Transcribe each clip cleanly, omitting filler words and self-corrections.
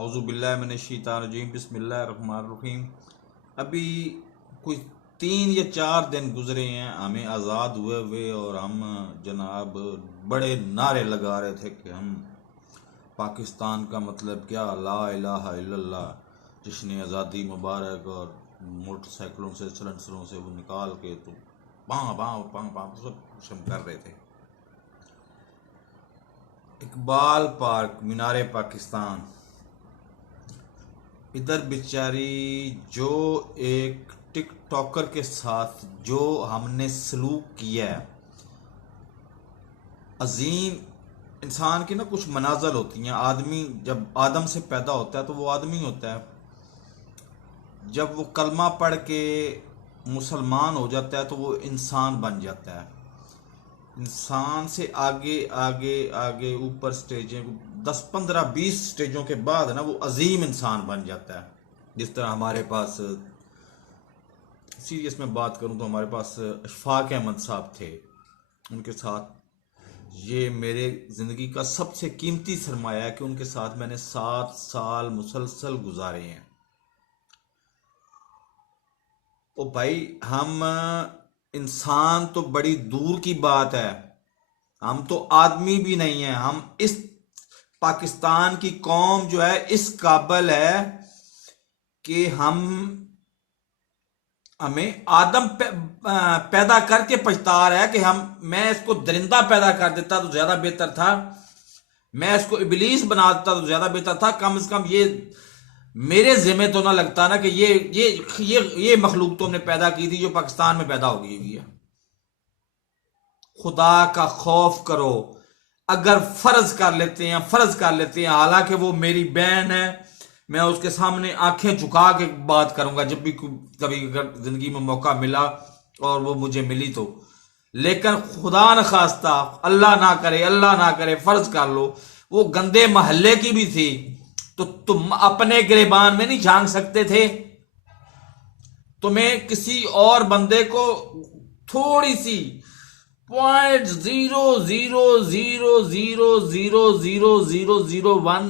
اعوذ باللہ من الشیطان الرجیم بسم اللہ الرحمن الرحیم۔ ابھی کوئی 3 یا 4 دن گزرے ہیں ہمیں آزاد ہوئے اور ہم جناب بڑے نعرے لگا رہے تھے کہ ہم پاکستان کا مطلب کیا، لا الہ الا اللہ، جشن آزادی مبارک، اور موٹر سائیکلوں سے سلنسروں سے وہ نکال کے تو پاں پاں پاں پاں سب کچھ ہم کر رہے تھے۔ اقبال پارک، مینار پاکستان، ادھر بیچاری جو ایک ٹک ٹاکر کے ساتھ جو ہم نے سلوک کیا ہے، عظیم انسان کی نا کچھ منازل ہوتی ہیں۔ آدمی جب آدم سے پیدا ہوتا ہے تو وہ آدمی ہوتا ہے، جب وہ کلمہ پڑھ کے مسلمان ہو جاتا ہے تو وہ انسان بن جاتا ہے۔ انسان سے آگے آگے آگے اوپر سٹیجیں 10 15 20 سٹیجوں کے بعد نا وہ عظیم انسان بن جاتا ہے۔ جس طرح ہمارے پاس سیریس میں بات کروں تو ہمارے پاس اشفاق احمد صاحب تھے، ان کے ساتھ یہ میرے زندگی کا سب سے قیمتی سرمایہ ہے کہ ان کے ساتھ میں نے 7 سال مسلسل گزارے ہیں۔ او بھائی، ہم انسان تو بڑی دور کی بات ہے، ہم تو آدمی بھی نہیں ہیں۔ ہم اس پاکستان کی قوم جو ہے اس قابل ہے کہ ہمیں آدم پیدا کر کے پچھتا رہا ہے کہ میں اس کو درندہ پیدا کر دیتا تو زیادہ بہتر تھا، میں اس کو ابلیس بنا دیتا تو زیادہ بہتر تھا۔ کم از کم یہ میرے ذمہ تو نہ لگتا نا کہ یہ مخلوق تو ہم نے پیدا کی تھی جو پاکستان میں پیدا ہو گئی ہے۔ خدا کا خوف کرو۔ اگر فرض کر لیتے ہیں حالانکہ وہ میری بہن ہے، میں اس کے سامنے آنکھیں جھکا کے بات کروں گا جب بھی کبھی اگر زندگی میں موقع ملا اور وہ مجھے ملی تو، لیکن خدا نخواستہ اللہ نہ کرے فرض کر لو وہ گندے محلے کی بھی تھی تو تم اپنے گریبان میں نہیں جھانک سکتے تھے؟ تمہیں کسی اور بندے کو تھوڑی سی 0.000000001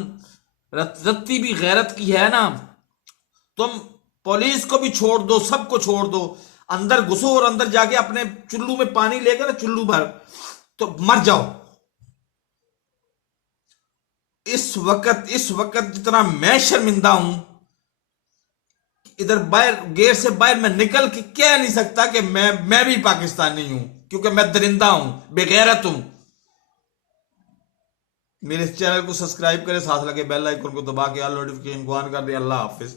رتی بھی غیرت کی ہے نا، تم پولیس کو بھی چھوڑ دو، سب کو چھوڑ دو، اندر گھسو اور اندر جا کے اپنے چلو میں پانی لے کر چلو بھر تو مر جاؤ۔ اس وقت جتنا میں شرمندہ ہوں، ادھر باہر گیٹ سے باہر میں نکل کے کہہ نہیں سکتا کہ میں بھی پاکستانی ہوں، کیونکہ میں درندہ ہوں، بے غیرت ہوں۔ میرے اس چینل کو سبسکرائب کریں، ساتھ لگے بیل آئیکن کو دبا کے آل نوٹیفیکیشن کو آن کر دیں۔ اللہ حافظ۔